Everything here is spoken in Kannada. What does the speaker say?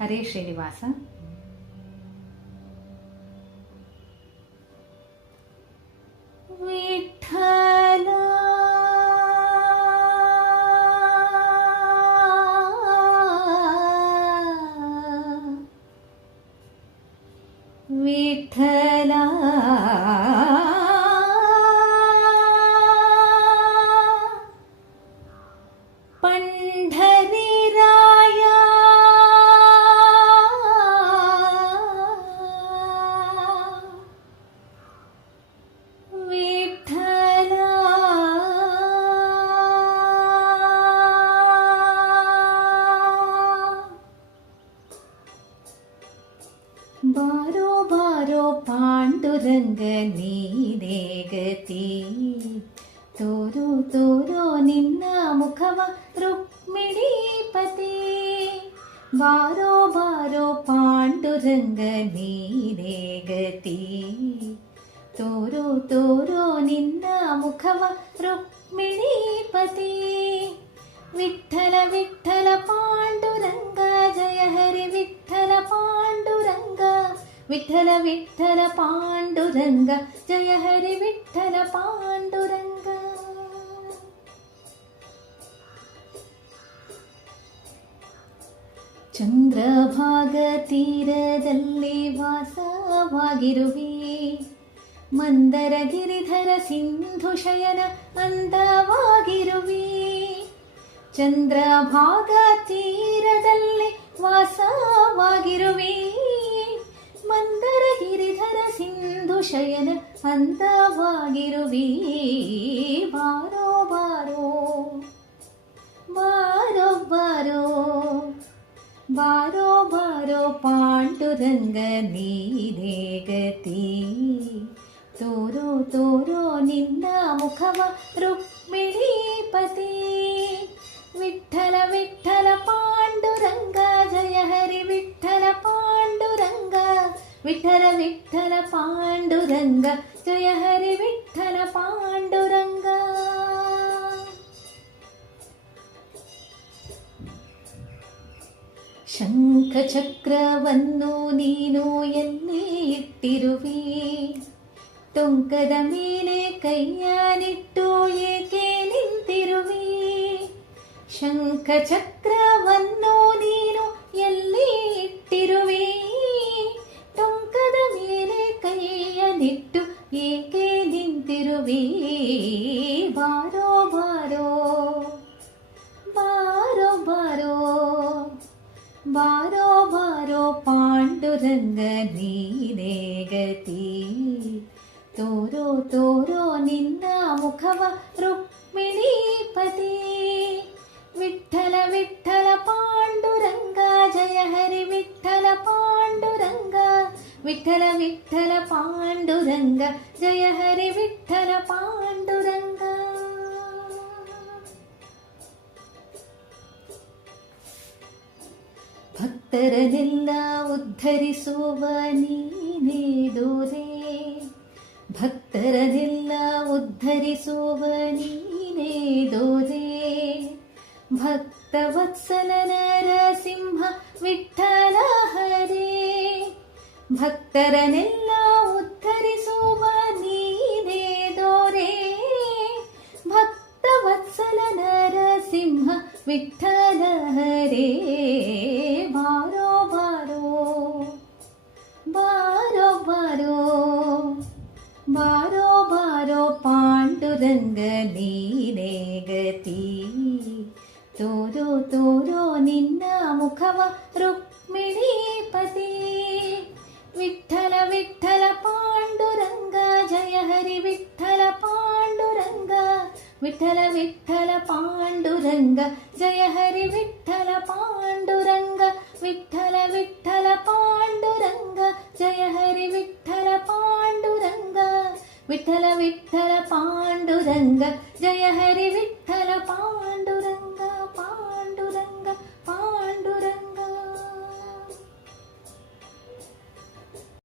ಹರೇ ಶ್ರೀನಿವಾಸ. ವಿಠಲ ವಿಠಲ ಪಂಢರೀರಾಯ ವಿಠಲ ಬಾರೋ ಬಾರೋ ಪಾಂಡುರಂಗ ನೀನೇ ಗತಿ, ತೋರೋ ತೋರೋ ನಿನ್ನ ಮುಖವ ರುಕ್ಮಿಣೀಪತಿ. ಬಾರೋ ಬಾರೋ ಪಾಂಡುರಂಗ ನೀನೇ ಗತಿ, ತೋರೋ ತೋರೋ ನಿನ್ನ ಮುಖವ ರುಕ್ಮಿಣೀಪತಿ. ವಿಠಲ ವಿಠಲ ಪಾಂಡುರಂಗ ಜಯ ಹರಿ ವಿಠಲ ಪಾಂಡುರಂಗ, ವಿಠಲ ವಿಠಲ ಪಾಂಡುರಂಗ ಜಯ ಹರಿ ವಿಠಲ ಪಾಂಡುರಂಗ. ಚಂದ್ರಭಾಗ ತೀರದಲ್ಲಿ ವಾಸವಾಗಿರುವೆ, ಮಂದರ ಗಿರಿಧರ ಸಿಂಧು ಶಯನ ಅಂದವಾಗಿರುವೆ. ಚಂದ್ರಭಾಗ ತೀರದಲ್ಲಿ ವಾಸವಾಗಿರುವೆ, ಮಂದರ ಗಿರಿಧರ ಸಿಂಧು ಶಯನ ಅಂದವಾಗಿರುವೆ. ಬಾರೋ ಬಾರೋ ಬಾರೋ ಬಾರೋ ಬಾರೋ ಬಾರೋ ಪಾಂಡುರಂಗ ನೀನೇ ಗತಿ, ತೋರೋ ತೋರೋ ನಿನ್ನ ಮುಖವ ರುಕ್ಮಿಣೀಪತಿ. ವಿಠಲ ವಿಠಲ ಪಾಂಡುರಂಗ ಜಯ ಹರಿ ವಿಠಲ ಪಾಂಡುರಂಗ, ವಿಠಲ ವಿಠಲ ಪಾಂಡುರಂಗ ಜಯ ಹರಿ ವಿಠಲ ಪಾಂಡುರಂಗ. ಶಂಖ ಚಕ್ರವನ್ನು ನೀನು ಎಲ್ಲಿ ಇಟ್ಟಿರುವೆ, ಟೊಂಕದ ಮೇಲೆ ಕೈಯನಿಟ್ಟು ಏಕೆ ನಿಂತಿರುವೆ. ಶಂಖ ಚಕ್ರವನ್ನು ನೀನು ಎಲ್ಲಿ ಇಟ್ಟಿರುವೆ, ಟೊಂಕದ ಮೇಲೆ ಕೈಯನಿಟ್ಟು ಏಕೆ ನಿಂತಿರುವೆ. ಬಾರೋ ಬಾರೋ ಬಾರೋ ಬಾರೋ ಬಾರೋ ಬಾರೋ ಪಾಂಡುರಂಗ ನೀನೇ ಗತಿ, ತೋರೋ ತೋರೋ ನಿನ್ನ ಮುಖವ ರುಕ್ಮಿಣೀಪತಿ. ವಿಠಲ ವಿಠಲ ಪಾಂಡುರಂಗ ಜಯ ಹರಿ ವಿಠಲ ಪಾಂಡುರಂಗ, ವಿಠಲ ವಿಠಲ ಪಾಂಡುರಂಗ ಜಯ ಹರಿ ವಿಠಲ ಪಾಂಡುರಂಗ. ಭಕ್ತರನ್ನೆಲ್ಲ ಉದ್ಧರಿಸುವ ನೀನೇ ದೊರೆ, ಭಕ್ತರನ್ನೆಲ್ಲ ಉದ್ಧರಿಸುವ ನೀನೇ ದೊರೆ. ಭಕ್ತವತ್ಸಲ ನರಸಿಂಹ ವಿಠಲ ಹರೇ, ಭಕ್ತರನ್ನೆಲ್ಲ ಉದ್ಧರಿಸುವ ನೀನೇ ದೊರೆ. ಭಕ್ತವತ್ಸಲ ನರಸಿಂಹ ವಿಠಲ ಹರೇ. ಬಾರೋ ಬಾರೋ ಬಾರೋ ಬಾರೋ ಬಾರೋ ಬಾರೋ ಪಾಂಡುರಂಗ ನೀನೇ ಗತಿ, ತೋರೋ ತೋರೋ ನಿನ್ನ ಮುಖವ ರುಕ್ಮಿಣೀಪತಿ. ವಿಠಲ ವಿಠಲ ಪಾಂಡುರಂಗ ಜಯ ಹರಿ ವಿಠಲ ಪಾಂಡುರಂಗ, ವಿಠಲ ವಿಠಲ ಪಾಂಡುರಂಗ ಜಯ ಹರಿ ವಿಠಲ ಪಾಂಡುರಂಗ. ವಿಠಲ ವಿಠಲ ಪಾಂಡುರಂಗ ಜಯ ಹರಿ ವಿಠಲ ಪಾಂಡುರಂಗ, ವಿಠಲ ವಿಠಲ ಪಾಂಡುರಂಗ ಜಯ ಹರಿ ವಿಠಲ ಪಾಂಡುರಂಗ.